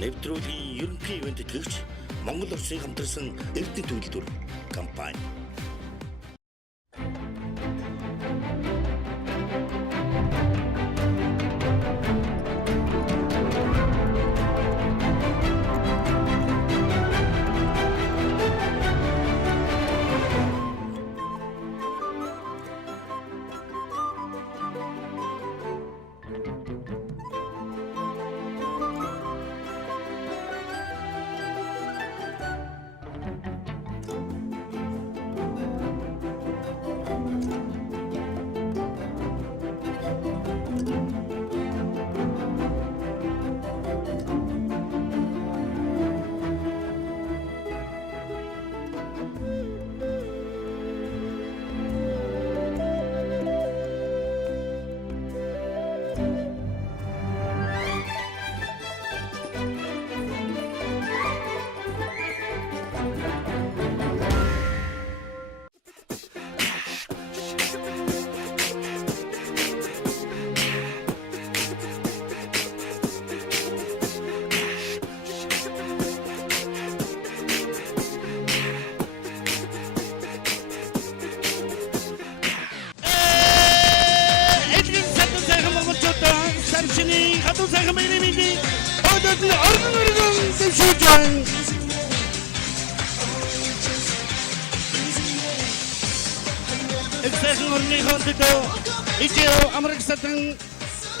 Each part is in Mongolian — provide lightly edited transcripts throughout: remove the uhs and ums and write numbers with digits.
Нэвтрүүлгийн ерөнхий ивент итгэгч Монгол Улсын хамтарсан Эрдэнэ төлөвлөр компани. Хатуу сайхан мэйний одод орон дэвшүүлж Эксэхэн орны хоолтоо ичээ Америк сатан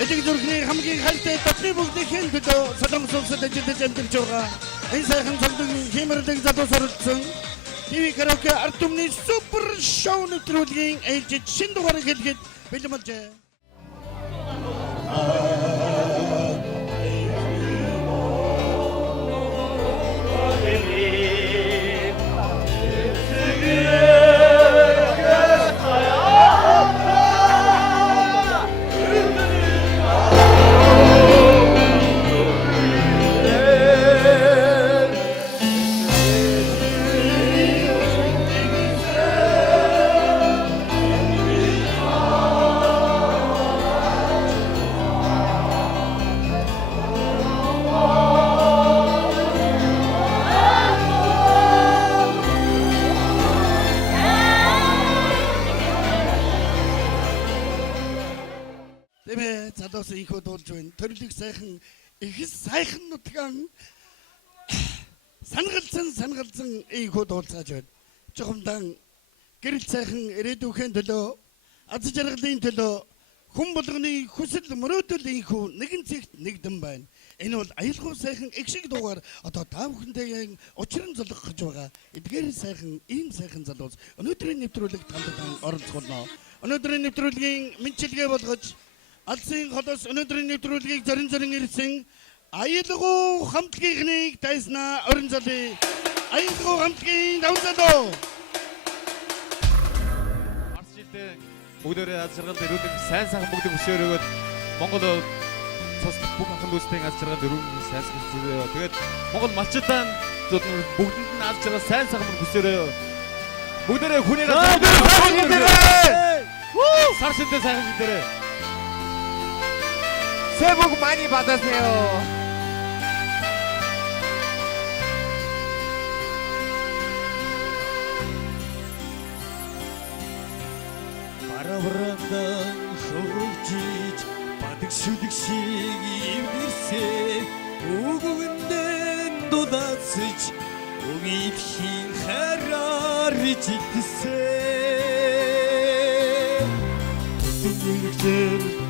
эдэг зүрхний хамгийн хайртай татны бүгдийн төлөө Солонгос улсад ажиллаж амьдарч байгаа. Энэ сайхан цогцол хэмэрдэг залуус оролцсон ТV караоке арт түмний супер шоу нэвтрүүлгийн ээлжид шинэ дугаарыг хэлгээд бэлэн болжээ. Залуус ихөө дуулж байна. Төрлөг сайхан их сайхан нутгаан сангалзан ихөө дуулцааж байна. Жохомдан гэрэл сайхан ирээдүйн төлөө аз жаргалын төлөө хүн болгоны хүсэл мөрөөдөл ихүү нэгэн цэгт нэгдэн байна. Энэ бол аюулгүй сайхан их шиг дугаар одоо та бүхэндээ учран золгох гэж байгаа. Эдгээр сайхан ийм сайхан залуус өнөөдрийн нэвтрүүлэгт хамтдаа оролцуулно. Өнөөдрийн нэвтрүүлгийн мэдчилгээ болгож Алсын холоос өнөөдрийн нэвтрүүлгийг зорин ирсэн аюулгүй хамтлагийнхныг дайснаа орон золыг аюулгүй хамтлагийн даван залуу. Арс жилдээ бүгдээрээ аз жаргал дөрөвдөг сайн сайхан бүгдийг өсөөр өгөөд Монгол цус бүх ахын дүүстэй аз жаргал дөрөвдөг сайн сайхан өсөөрөө. Тэгээд Монгол малчтаан бүгдэнд нь аз жаргал сайн сайхан өсөөрөө. Бүгдээрээ хүнийг сар шидэ сайхан шидэрээ. 새해 복 많이 받으세요. 바라바란단 허우지지 바득슈득식 입일색 우국은된 도다스지 웅입힌 하라리 지트세 뚱뚱일젤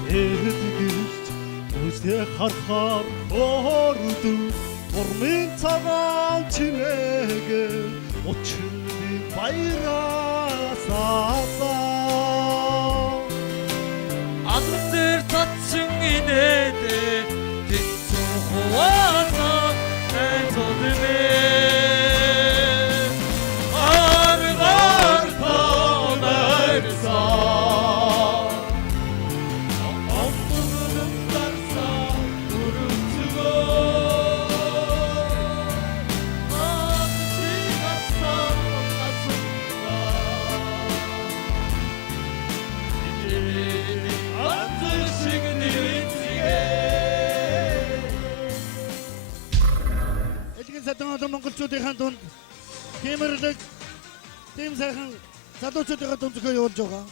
에르드기지 Үсээ харахаар хоордог урмын цагаан чимээгээ өчнөний баяраасаа Азар дээр татсан инээдээ тэцэн хуваасаа тайцодмээ аргаар таонайрсаа 안들식 네 위치에 залуучуудынхаа дунд гэмэрлэг тийм сайхан залуучуудынхаа дунд зохио явуулж байгаа.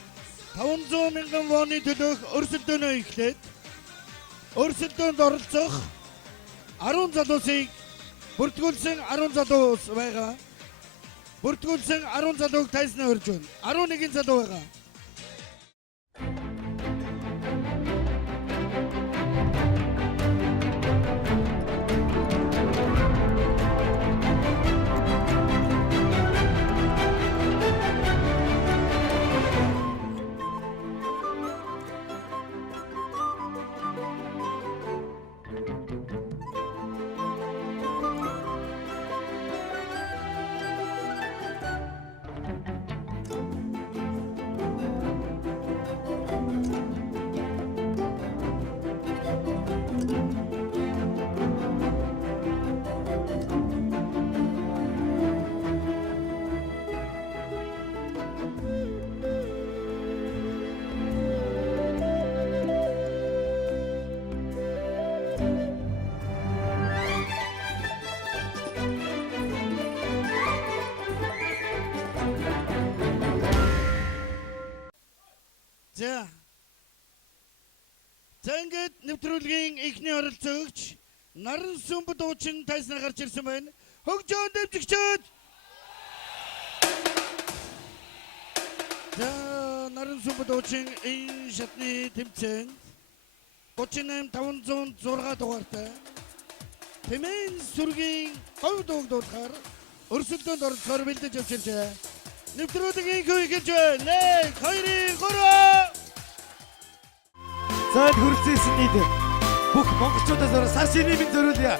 500 мянган вооны төлөөх өрсөлдөөнөө эхлээд өрсөлдөөнд оролцох 10 залуусыг бүртгүүлсэн 10 залуус байгаа. Бүртгүүлсэн 10 залууг тайзнаа өрж байна. 11 залуу байгаа. За ингээд нэвтрүүлгийн эхний оролцогч Наран сүмб дуучин тайзнаа гарч ирсэн байна. Хөгжөөн дэвжигчид. За Наран сүмб дуучин энэ шатны тэмцээнд 38506 дугаартай Тэмээн сүргийн говь дууг дуулахаар өрсөлдөөнд оролцохоор бэлдэж явж иржээ. Нэвтрүүлгийн хүү эхэлж байна. 1 2 3 Зайд хүрэлцээсэн нийт бүх монголчуудаас сар шинийн мэнд зориулъя.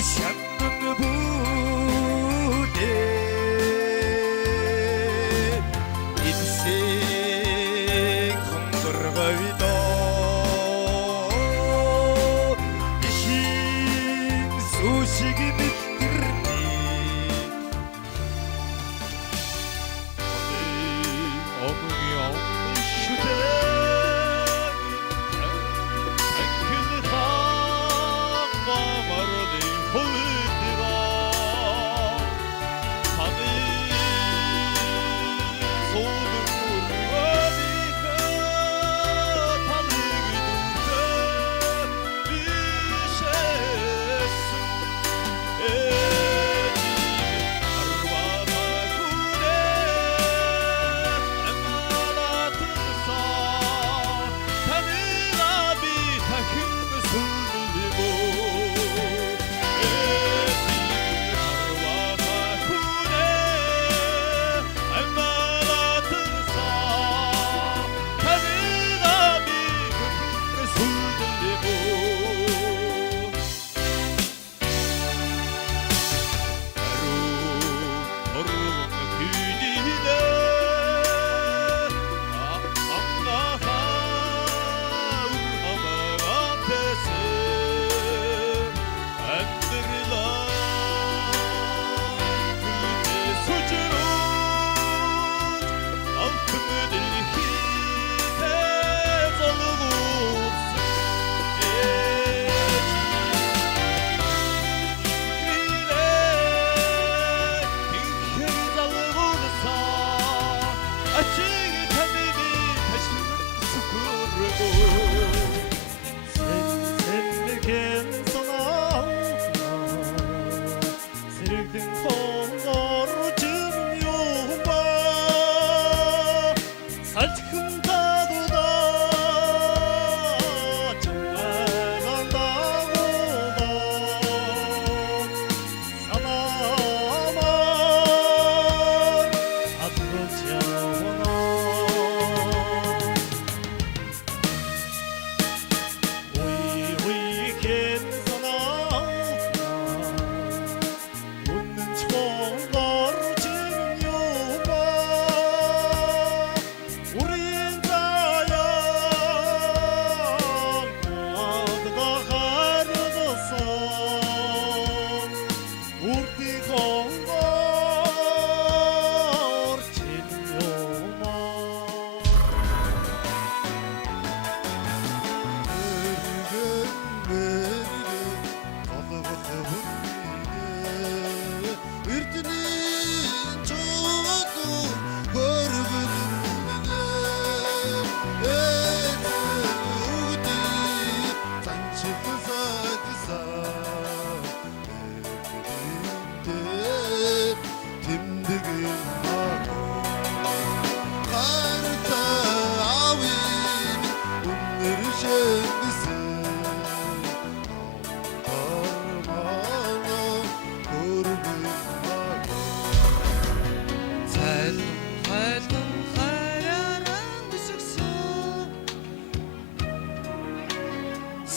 Şanlı bude İnsin kondurga vida İşin suşigi bittirdi Omugyon şüte Ey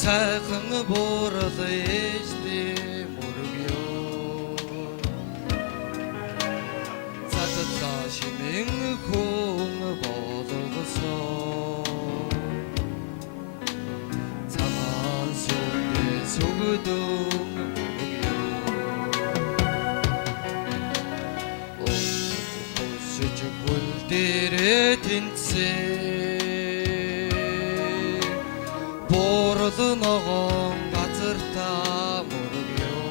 сайхан буурал ээжтэй мөргөө цаатаа шимэн хүн болгосон цагаан сүдэ сүгдөн мөргөө өсөж гүн дээрээ тэнцээ борол ногоон газар та мөргөө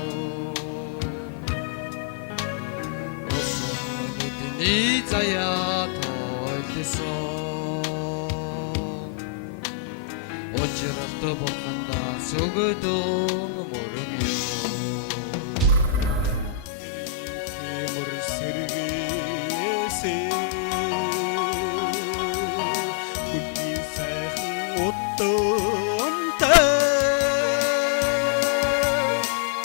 осон бидний заяа тойлсон очиралт бохонда сүгдөн мөргөө Эмэр сэргээсээ Хүлний сайхан удамтай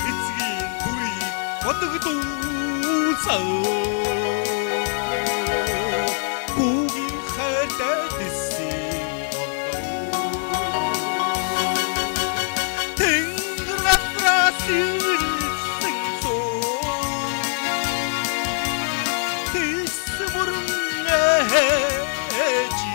Эцгийн бүрийг бодогдуулсан Бүгийн хайртай дэсийн Тэнгэр гадраас ирсэн цоо Тэс бүрэн ээжи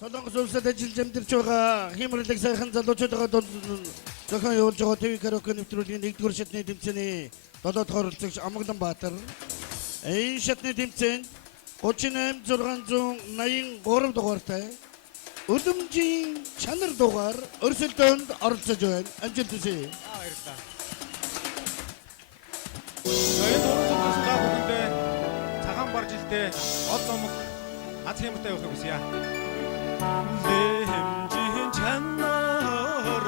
Солонгос улсад ажиллаж амьдарч байгаа хямралыг сайхан залуучуудаа зохион явуулж байгаа ТV караоке нэвтрүүлгийн 1-р шатны тэмцээний 7-р оролцогч Амглан Баатар. Энэ шатны тэмцээнд 38,683 дугаартай Өдөмжийн чанар дугаар өрсөлдөөнд оролцож байна. Амжилт хүсье. Баярлалаа. Энэ уралдаас та бүхэндээ цагаан бар жилдээ од зомог аз хямртай явахыг хүсье. Лэмжийн чанар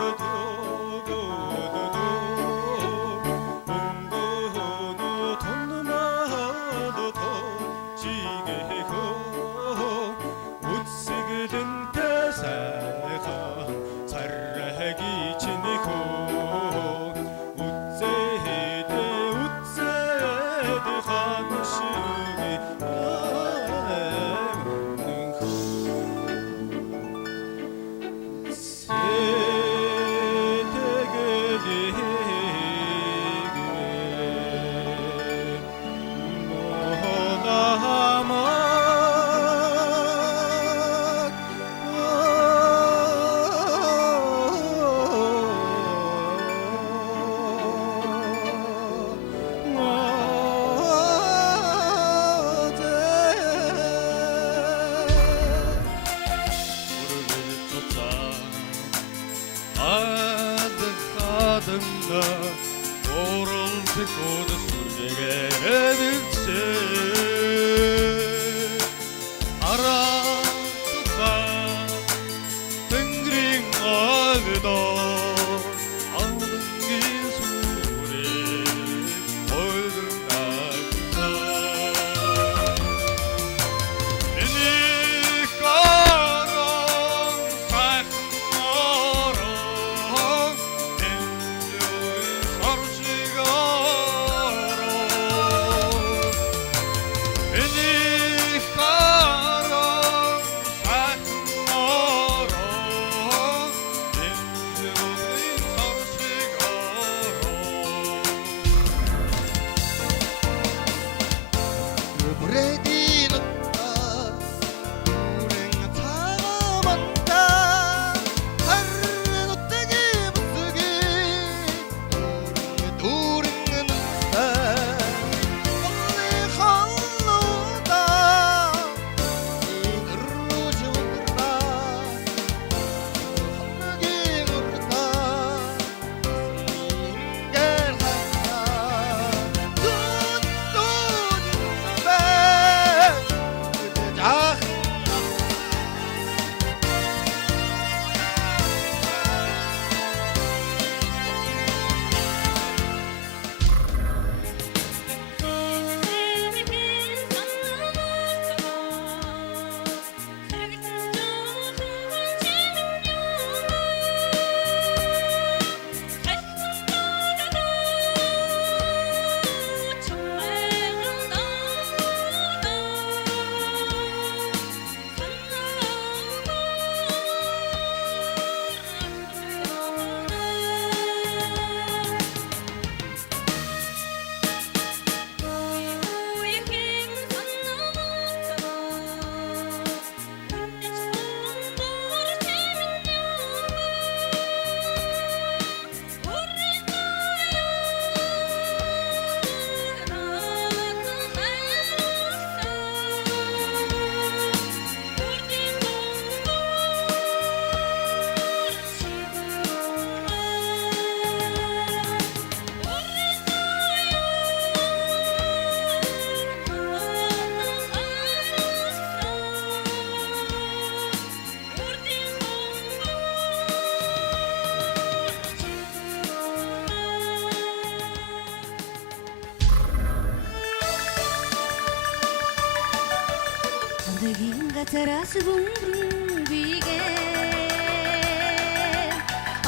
Udagin gataras bumrun bige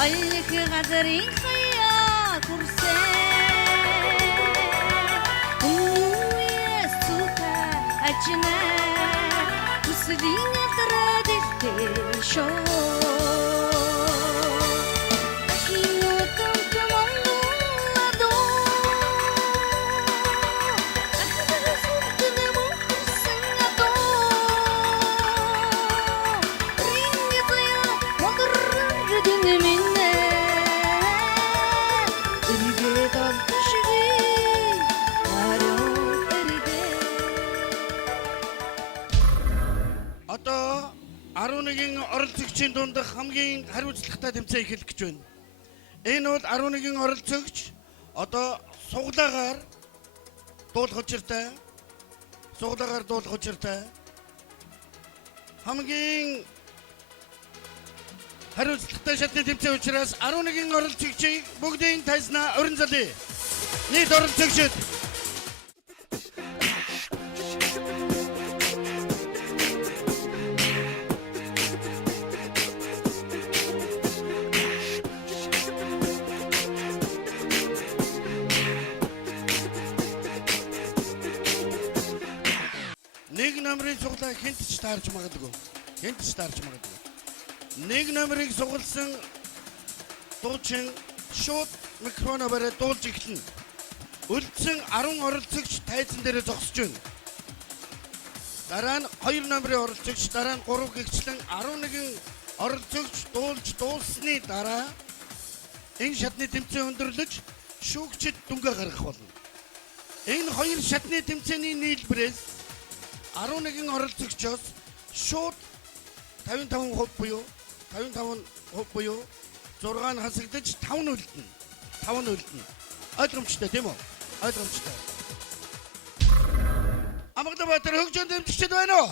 Aylık gadarin khaya kurse Uyes tuta acına Usdin atradiste show Одоо 11-ийн оролцогчийн дунд хамгийн хариуцлагатай тэмцээн эхэлэх гэж байна. Энэ бол 11-ийн оролцогч одоо суглаагаар дуулах учиртай. Хамгийн хариуцлагатай шатны тэмцээн учраас 11-ийн оролцогчийг бүгдийн тайзнаа уран залъя. Нийт оролцогчид нэг номерыг суглаа хинт ч таарч магадгүй. Нэг номерыг сугалсан дуучин шууд микрофоно бариад дуулж эхэлнэ. Үлдсэн 10 оролцогч тайзан дээр зогсож байна. Дараа нь 2 номерын оролцогч, дараа нь 3 гэгчлэн 11 оролцогч дуулж дууссаны дараа энэ шатны тэмцээн өндөрлөж шүүгчид дүнгээ гаргах болно. Энэ хоёр шатны тэмцээний нийлбэрээс 11 оролцогчоос шууд 55% буюу 6 нь хасагдаж 5 нь үлдэнэ. Ойлгомжтой тийм үү? Ойлгомжтой. Амгалбаатар хөгжөөнд дэмжигчд байна уу?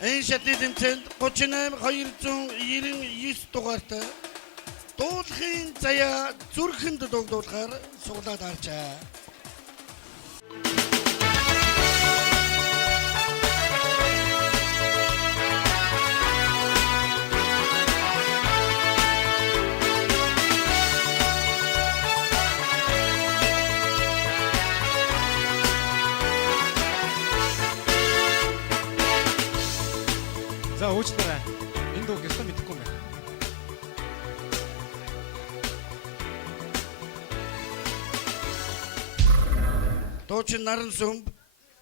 Энэ шатны тэмцээнд 38,299 дугаартай дуулахын заяа зүрхэнд дуулахаар суглаад харчаа. За уучлаарай. Энэ дууг ястаа мэдэхгүй юм байна. Дуучин Наран сүмб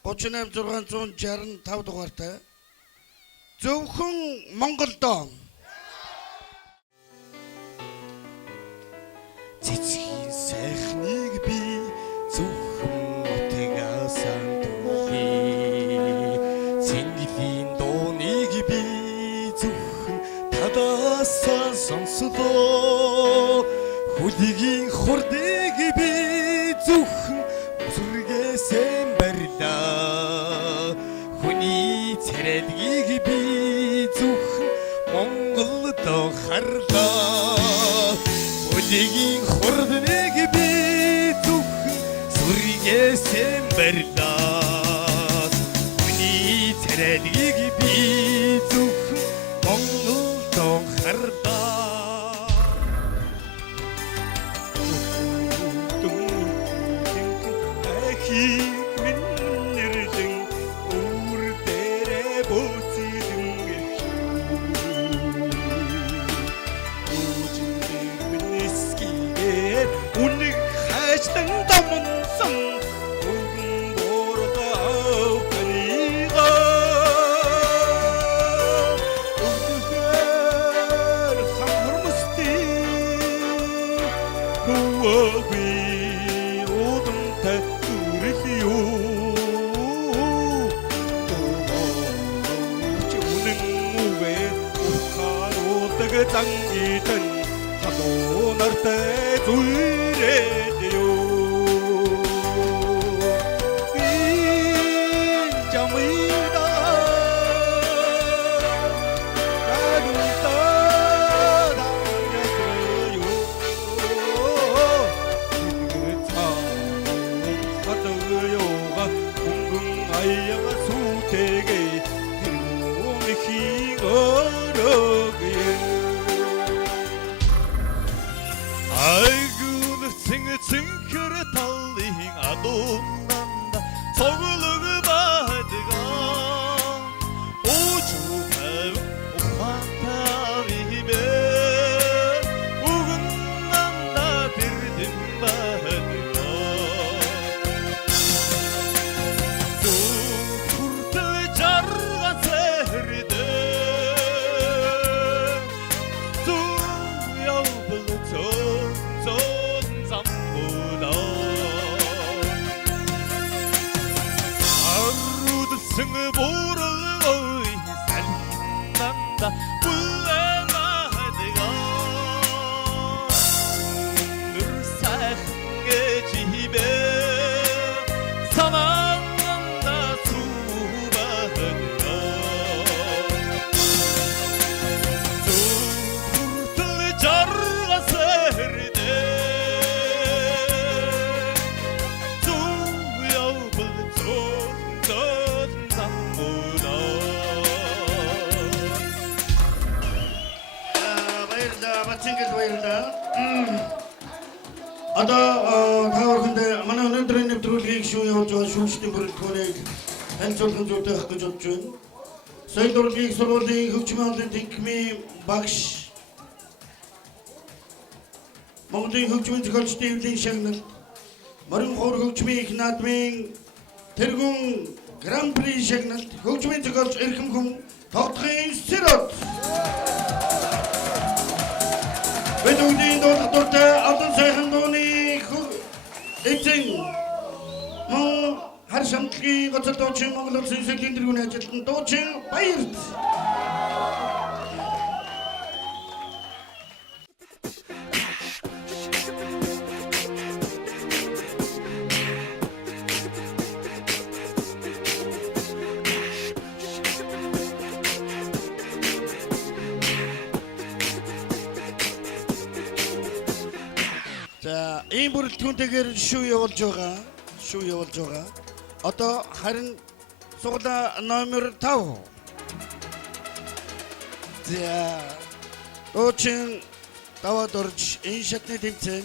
38665 дугаартай. Зөвхөн Монголдоо Цэцгийн сайхныг би зөвхөн нутагасаа түлхээ. Цэнглийн дууныг би зөвхөн тадаасаа сонсдоо. Хүлгийн хурдыг би зөвхөн зүргээсээ барьлаа. Хүний царайлгийг би зөвхөн Монголд харлаа. Хүлгийн хурдыг би зөвхөн зүргээсээ барьлаа. Хүний царайлгийг би зөвхөн Монголд харлаа. 장기든 사도 날때 둘레요 인정이다 가둔다 당겨들어요 그릇 참 하더요가 궁금하여가 수도 되게 들어오기 어려게 아이고 너 생그래 달링 아동난다 서글르그 바드가 오죽하면 오한타리면 우근난다 들든 바드가 둥풀들 자르가 세르드 두여불 전전 잠보다 하루도 승을 보러 살린단다 불레마드가 늘 사게 집에 사망한다 수바드가 두풀들 자르가 세르데 두여불 전전 잠보다 bayırda, Batçıngız bayırda. Ada tavır kunde, mana önündürün hep durulgayık şu yolcu, şu işini bir konek. En çok hıncırtı hakkı çöpçün. Sayın durulgayık sorulduğun hükçümanlığı dikmi bakış. Mağdayın hükçümün çıkarçı devletin şeğinin. Marın khor hükçümü iknatmin. Tergun Grand Prix şeğinin. Hükçümün çıkarçı erkim kum. Tahtıyın sirat. Ve duyduğun doğrultuda altın sayın doğunu için her şamtki kaçır doğuşun Mağlar sözlekindirgün açıktın doğuşun bayırt. 자, 이 бүрэлдэхүүнтэйгээр шүү явуулж байгаа. Одоо харин сугда номер 5. За, дуучин даваад орж энэ шатны тэмцээнд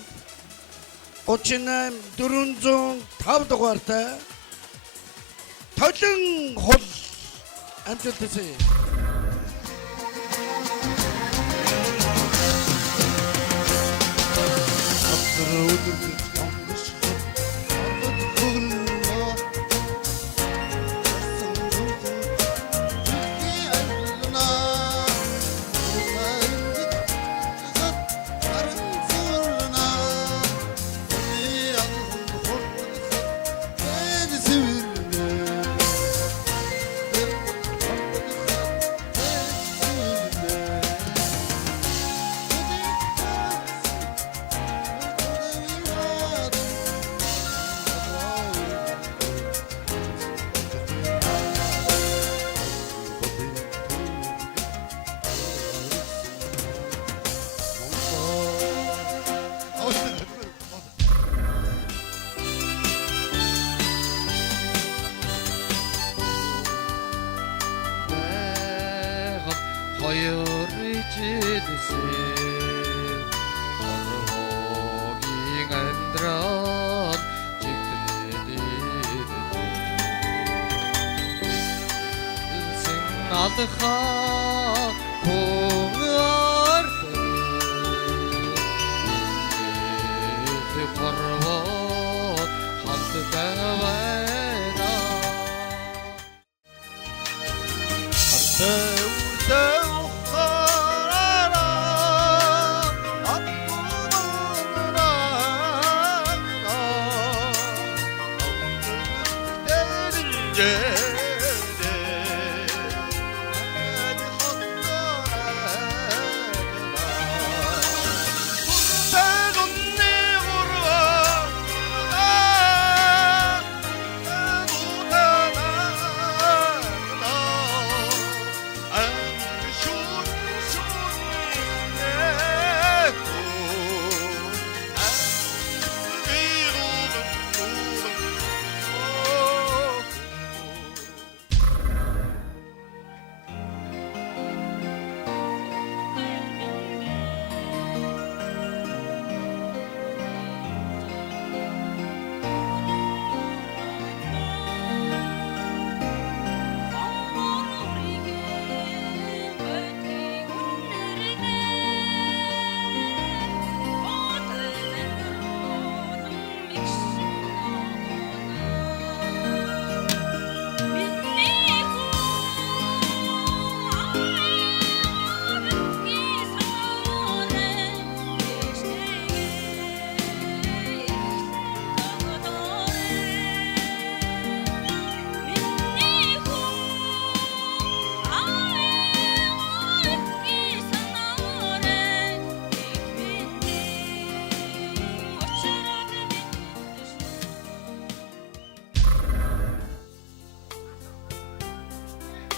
38,405 дугаартай толон хол амжилттай.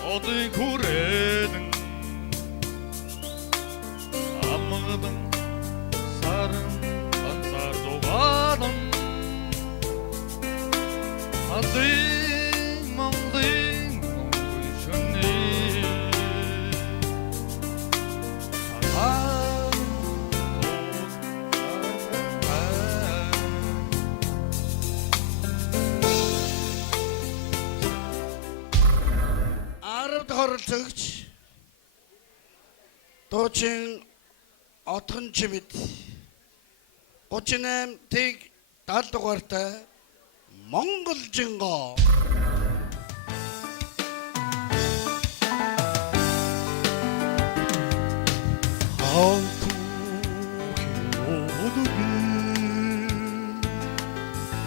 어디 구레는 아무든 사람 반사도 가던 아딩 멍딩 멍구셨니 Арав хоролцогч дуучин Отгон Чимэд 38 тэг 70 дугаартай Монгол жинго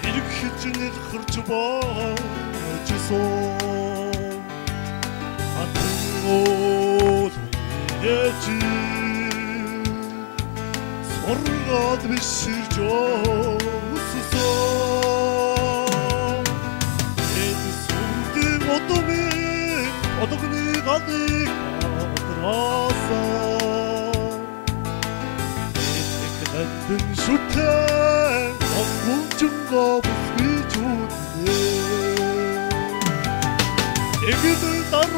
일으키진 흩어봐지소 같은 오동이지 서로가 드실죠 웃으소 애들 손등 어떠면 어덕니 가니 가들어서 등 슈팅 엉궁증거 부수이 좋네 애기들 따로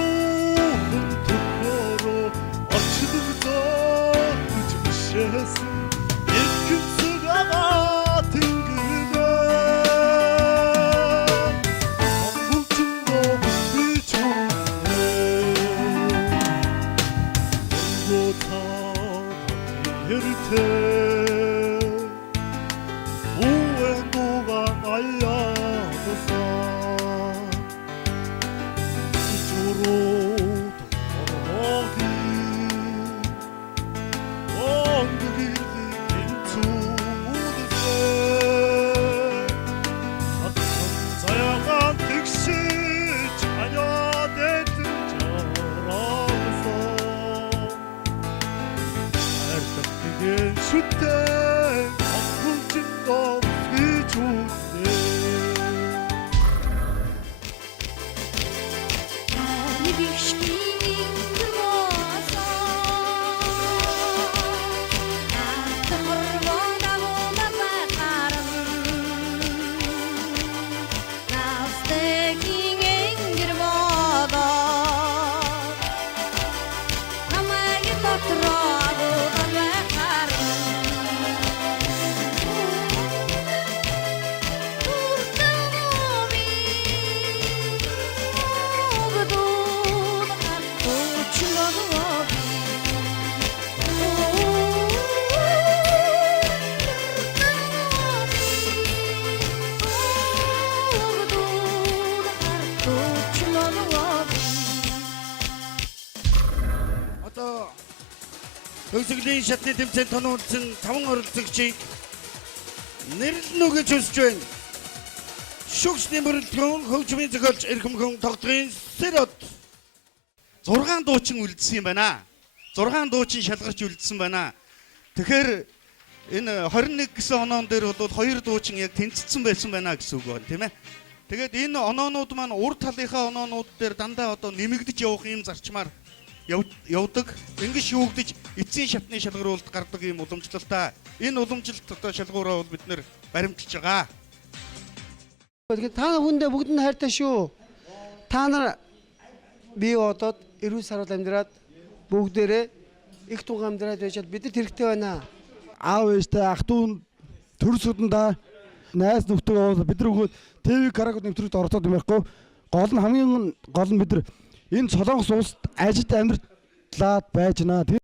눈뜨거로 어치들다 늦으시에서 일금스가 같은 그대 엉궁증거 부수이 좋네 연고타 예를 테 오행도가 날려서 이쪽으로 돌아오기 엉덩이를 긴투드세 같은 사양한 득시 자녀됐든 저러면서 알떡이긴 슈때 Төгсгөлийн шатны тэмцээнд тонуулсан 5 оролцогчийг нэрлэн өгөөж өсөж байна. Шүгчний мөрөлдгөөн хөгжмийн зохиолч Эрхэмхэн тогтгын Сэрот 6 дуучин үлдсэн юм байна. 6 дуучин шалгарч үлдсэн байна. Тэгэхээр энэ 21 гэсэн оноон дээр бол 2 дуучин яг тэнцсэн байсан байна гэсэн үг байна, тийм ээ. Тэгээд энэ оноонууд маань урд талынхаа оноонууд дээр дандаа одоо нэмэгдэж явах юм зарчмаар явдаг. Ингэж шүүгдэж эцсийн шатны шалгаруулалт гардаг юм уламжлалтай. Энэ уламжлалт одоо шалгуураа бол бид нэр баримталж байгаа. Тэгэхээр та бүхэндээ бүгд нь хайртай шүү. Та нар бие одоод эрүүл сарвал амьдраад бүгдээрээ их тугаан амьдраад байж бидэд хэрэгтэй байна. Аав ээжтэй ах дүү төрсөдөндөө найз нөхдөд бид нар өгөөд ТV карагод нэвтрүүлэгт оролцоод юм байхгүй. Гол нь хамгийн гол нь бид нар энэ Солонгос улсад ажилд амьдралаад байж байна.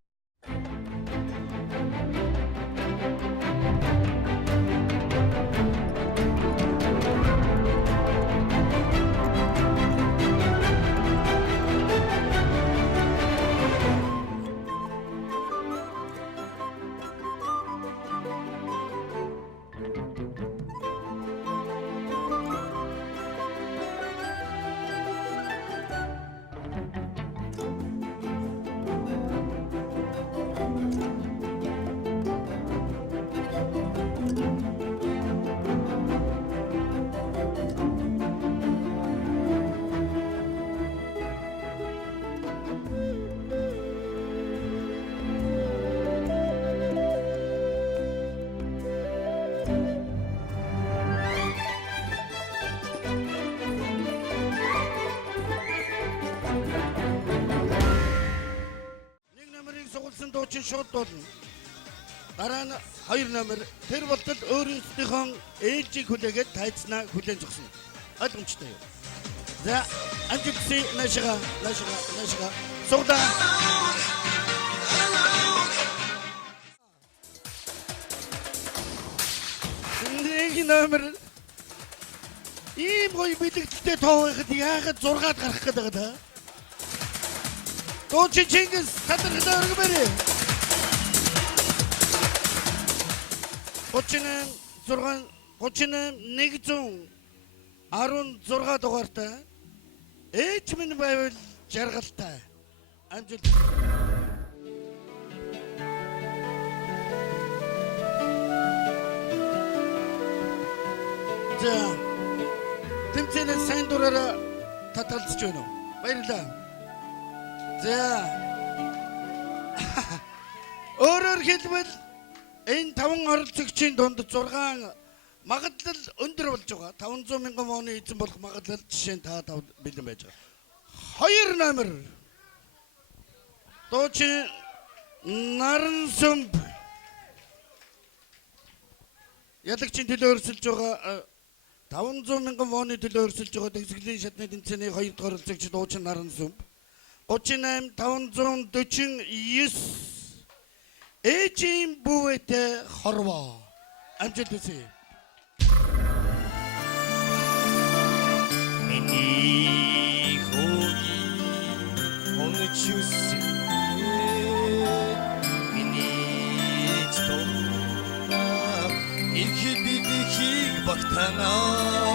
Нэг номерыг сугалсан дуучин шууд дуулна. Дараа нь 2 номер тэр болтол өөрийнхөө ээлжийг хүлээгээд тайцнаа хүлээн зогсно. Ойлгомжтой юу? За амжилтсий наашига суглаа. Нэг номер ийм гоё бэлэгдэлтэй тоо байхад яагаад 6-аад гарах гээд байгаа та? Дуучин Чингис тадархлаа өргө бэрээ. 116 дугаартай ээж минь байвал жаргалтай амжилт. За тэмцээнээс сайн дураараа татгалзаж байна уу? Баярлалаа. За өөрөөр хэлбэл энэ 5 оролцогчийн дунд 6 магадлал өндөр болж байгаа. 500 мянган вон эзэн болох магадлал жишээ нь та бэлэн байж байгаа. 2 номер дуучин Наран Сүмб ялагчийн төлөө өрсөлж байгаа 500 мянган вон төлөө өрсөлж байгаа төгсгөлийн шатны тэмцээний 2 дахь оролцогч дуучин Наран Сүмб 38 549 ээжийн бүүвэтэй хорвоо амжилт хүсье. Миний хөөний онцюс миний стона их бибихийг багтанаа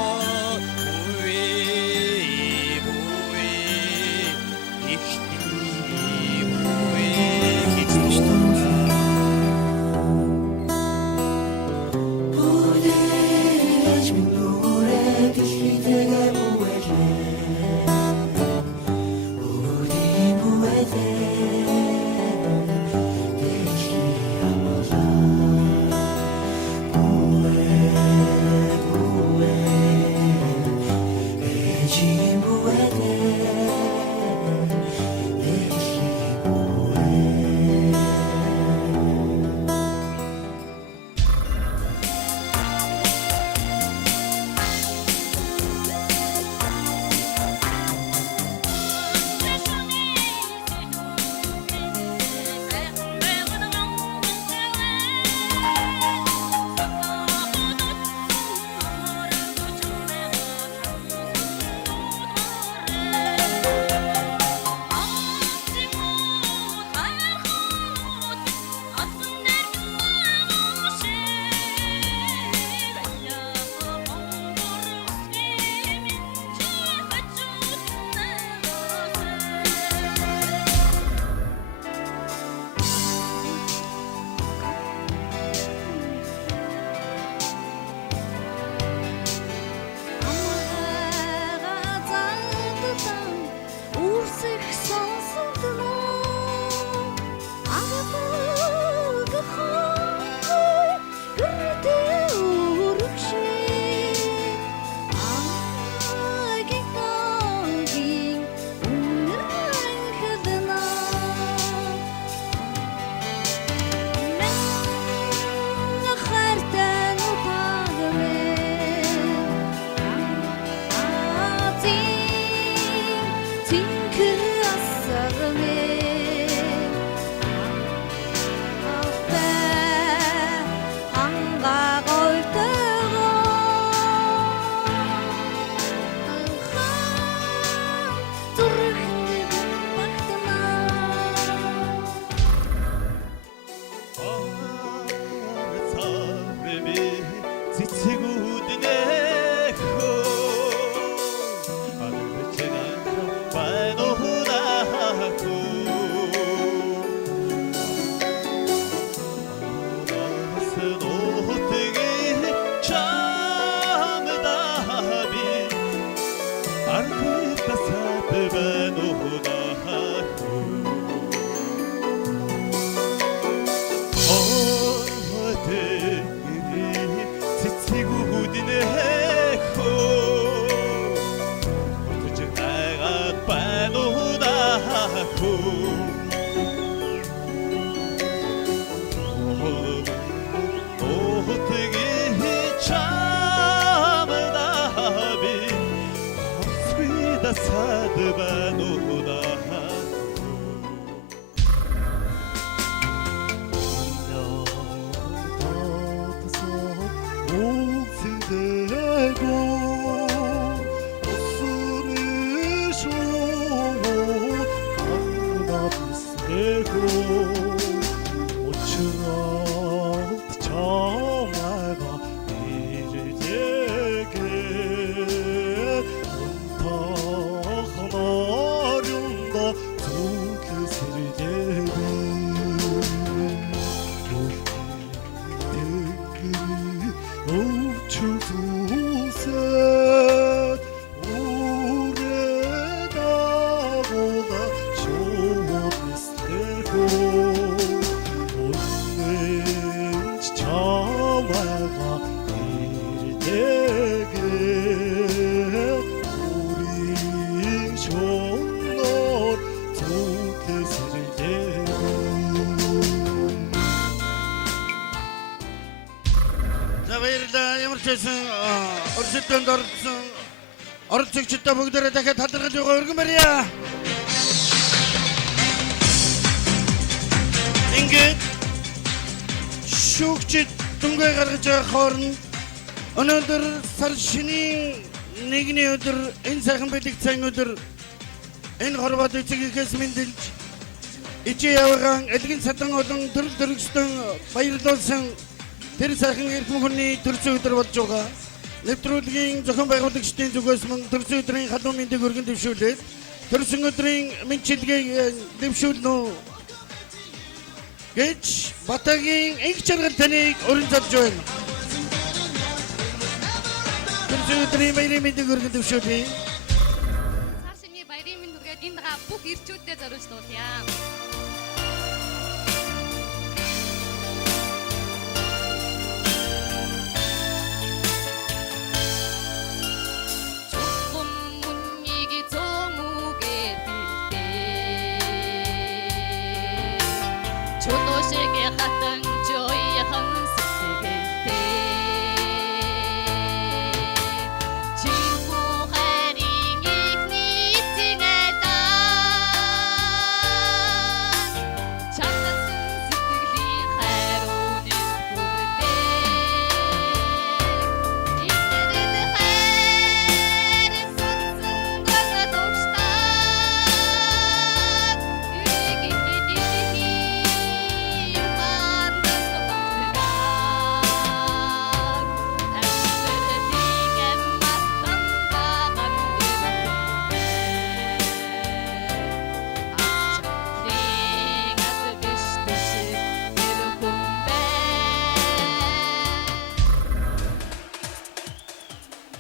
За баярлалаа. Ямар ч байсан өрсөлдөөнд орсон оролцогчдод бүгдээрээ дахиад талархаж байгаа өргөн барья. Ингээд шүүгчид дүнгээ гаргаж байгаа хооронд өнөөдөр сар шинийн 1-ний өдөр энэ сайхан бэлэгцэн өдөр энэ хорвоод эцэгээс мэндэлж ичээ явган элгэн садан олон төрөл төрөстөн баярлуулсан тэр сайхан эрхэм хүний төрсөн өдөр болж байгаа. Нэвтрүүлгийн зохион байгуулагчдын зүгээс мөн төрсөн өдрийн халуун мэндийг өргөн дэвшүүлээд төрсөн өдрийн мэндчилгээг дэвшүүлнэ гэж Батагийн инх жаргал таныг өрн залж байна. Төрсөн өдрийн баярын мэндийг өргөн дэвшүүлье. Цааш шиний баярын мэнд хүргээд энд байгаа бүх ирчүүдэд зориулснуулъя. 조도식의 하던 조이한 스승인데 친구 하링이 니팅하다 장난친 스승이 하루는 부르대 이들은 하는 손승과가 돕시다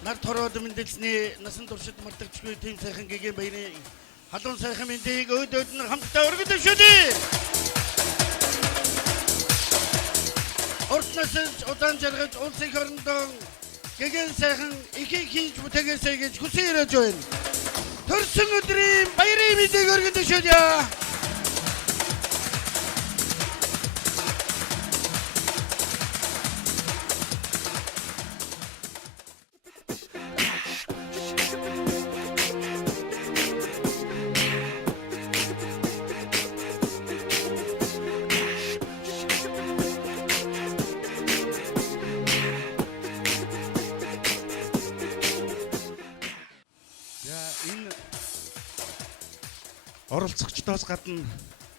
Нар тороод мэндэлсний насан туршид мартагдчихгүй тийм сайхан гэгээ баярын халуун сайхан мэндийг өдөөд нь хамтдаа өргөн дэвшүүлье. Орчноос удаан жаргаж улсын хорондоо гэгээ сайхан ихийг хийж бүтээгээсэй гэж хүсэн ирэж байна. Төрсөн өдрийн баярын мэндийг өргөн дэвшүүлье. Оролцогчдоос гадна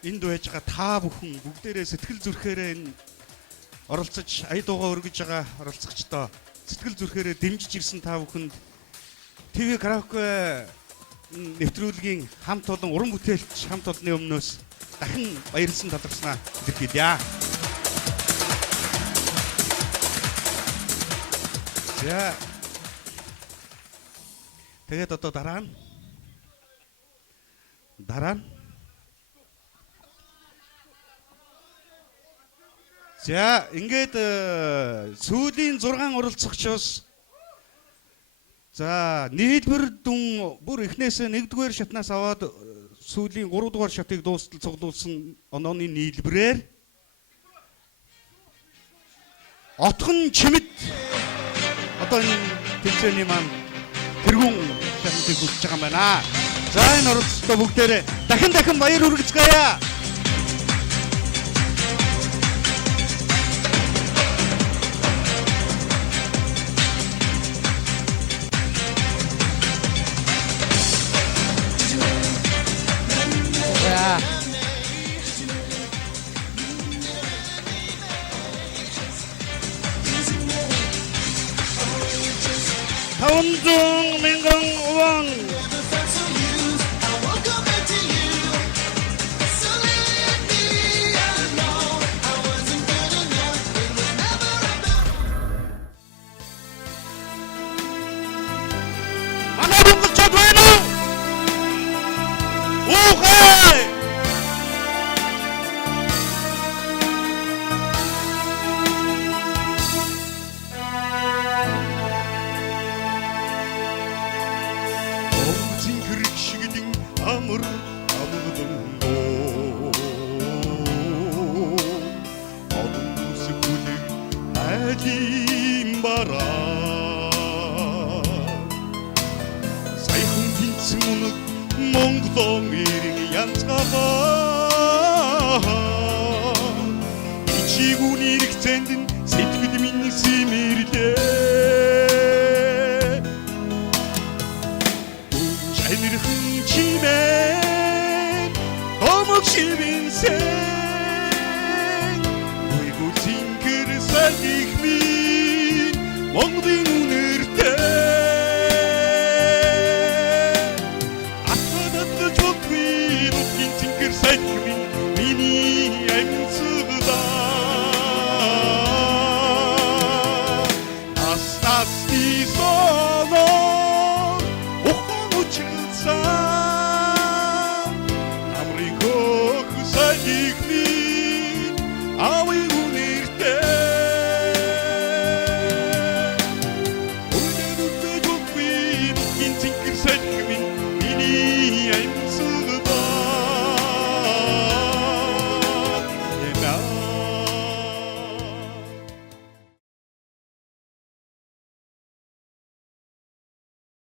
энд байж байгаа та бүхэн бүгдээрээ сэтгэл зүрхээрээ энэ оролцож ая дуугаа өргөж байгаа оролцогчдоо сэтгэл зүрхээрээ дэмжиж ирсэн та бүхэнд ТV караоке нэвтрүүлгийн хамт олон уран бүтээлч хамт олонны өмнөөс дахин баярлсан талархснаа илэрхийлье. За тэгээд одоо дараа нь за ингээд сүүлийн 6 оролцогчоос за нийлбэр дүн бүр эхнээсээ 1-р шатнаас аваад сүүлийн 3 дугаар шатыг дуустал цуглуулсан онооны нийлбэрээр отхон чимэд одоо энэ тэмцээний маань тэргүүн шатыг хүсэж байгаа юм байна. За энэ оролцогчдоо бүгдээрээ дахин баяр хүргэцгээе. 타운중 민강원 만화본 것 저도해노 오해 엄진 그릇시기딩 아무것도 어둠 모습 보는 아긴 바람 сайхан тэнцэн үнэг Монголон ирэн янцгага ичигүүний хэрэгцээнд сэтгэл минь симэрлээ үнжэнэрхэн чимээ домог шивэнсэн үйгүүцэн гэрсэл ихмин Монголын үнэртэй сайт